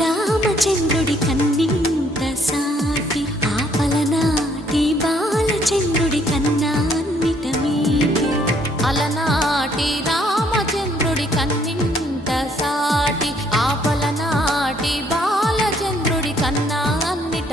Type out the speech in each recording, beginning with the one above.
రామచంద్రుడి కన్నింత సాటి ఆపలనాటి బాలచంద్రుడి కన్నా అన్నిట మీటి అలనాటి రామచంద్రుడి కన్నింత సాటి ఆపలనాటి బాలచంద్రుడి కన్నా అన్నిట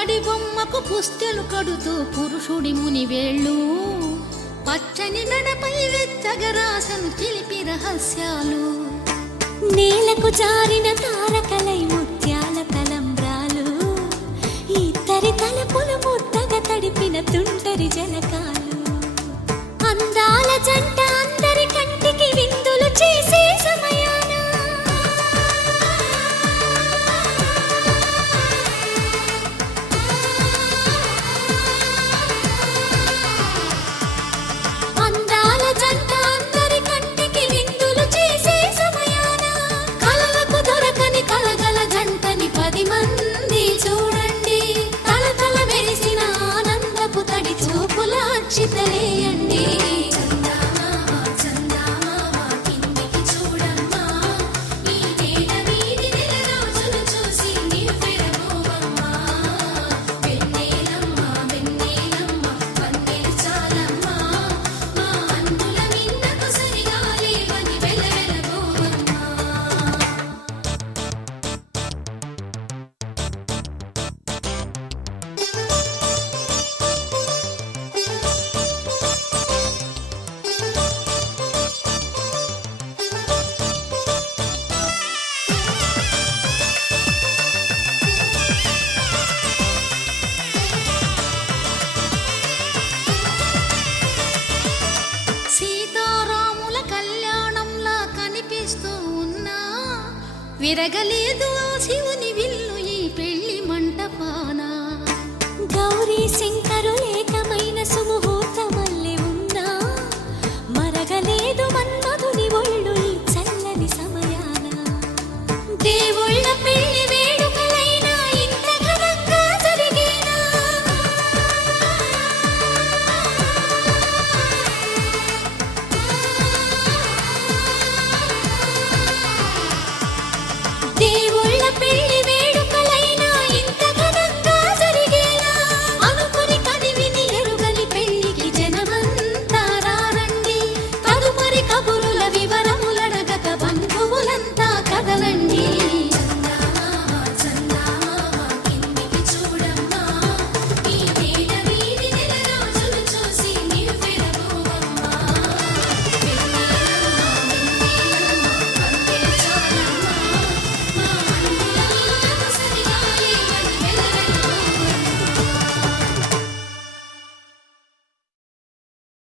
పుత్తడి బొమ్మకు పుస్తెలు కడుతూ పురుషుడి ముని వేళ్ళు. పచ్చని నడపై వెచ్చగరాసను చిలిపి రహస్యాలు. నేలకు జారిన you విరగలేదు శివుని